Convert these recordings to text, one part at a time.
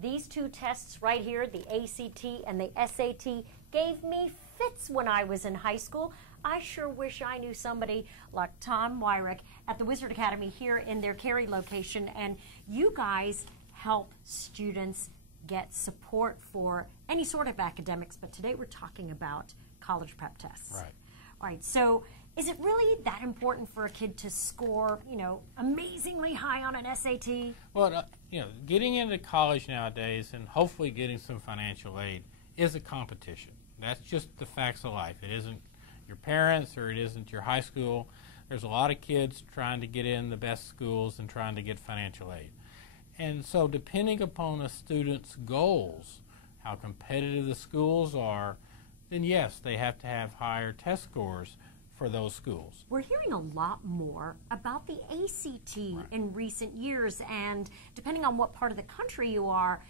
These two tests right here, the ACT and the SAT, gave me fits when I was in high school. I sure wish I knew somebody like Tom Wyrick at the WHIZard Academy here in their Cary location. And you guys help students get support for any sort of academics, but today we're talking about college prep tests. Right. All right, so is it really that important for a kid to score, you know, amazingly high on an SAT? Well, you know, getting into college nowadays and hopefully getting some financial aid is a competition. That's just the facts of life. It isn't your parents or it isn't your high school. There's a lot of kids trying to get in the best schools and trying to get financial aid. And so depending upon a student's goals, how competitive the schools are, then yes, they have to have higher test scores for those schools. We're hearing a lot more about the ACT in recent years, and depending on what part of the country you are,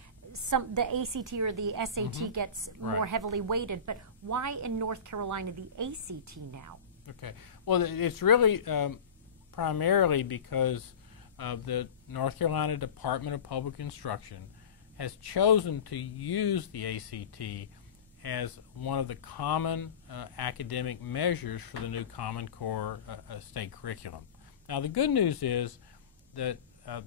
the ACT or the SAT gets more heavily weighted. But why in North Carolina the ACT now? Okay, well, it's really primarily because of the North Carolina Department of Public Instruction has chosen to use the ACT as one of the common academic measures for the new Common Core state curriculum. Now, the good news is that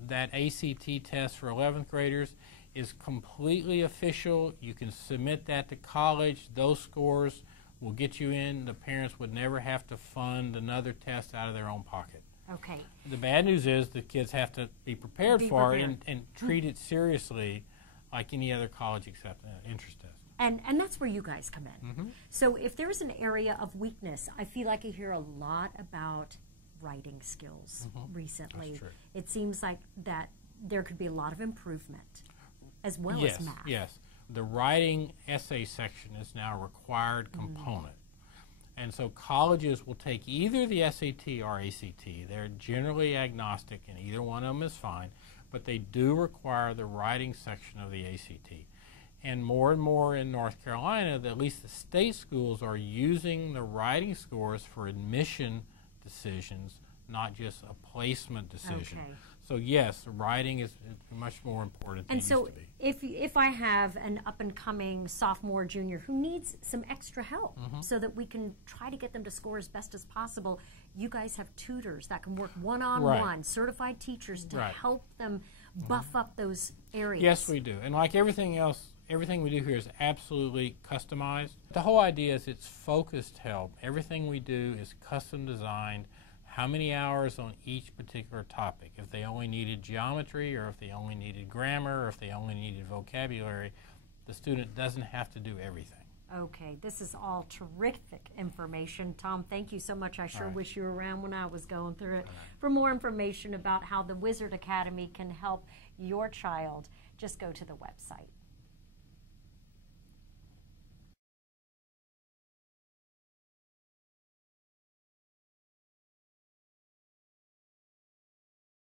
that ACT test for 11th graders is completely official. You can submit that to college. Those scores will get you in. The parents would never have to fund another test out of their own pocket. Okay. The bad news is the kids have to be prepared for it and treat it seriously like any other college entrance test. And that's where you guys come in. So if there's an area of weakness, I feel like I hear a lot about writing skills recently. That's true. It seems like that there could be a lot of improvement as well as math. Yes, the writing essay section is now a required component. And so colleges will take either the SAT or ACT. They're generally agnostic and either one of them is fine, but they do require the writing section of the ACT. And more in North Carolina, at least the state schools are using the writing scores for admission decisions, not just a placement decision. Okay. So yes, writing is much more important than it used to be. And so if I have an up-and-coming sophomore, junior who needs some extra help so that we can try to get them to score as best as possible, you guys have tutors that can work one-on-one, certified teachers to help them buff up those areas. Yes, we do. And like everything else, everything we do here is absolutely customized. The whole idea is it's focused help. Everything we do is custom designed. How many hours on each particular topic? If they only needed geometry, or if they only needed grammar, or if they only needed vocabulary, the student doesn't have to do everything. Okay, this is all terrific information. Tom, thank you so much. I sure wish you were around when I was going through it. For more information about how the WHIZard Academy can help your child, just go to the website.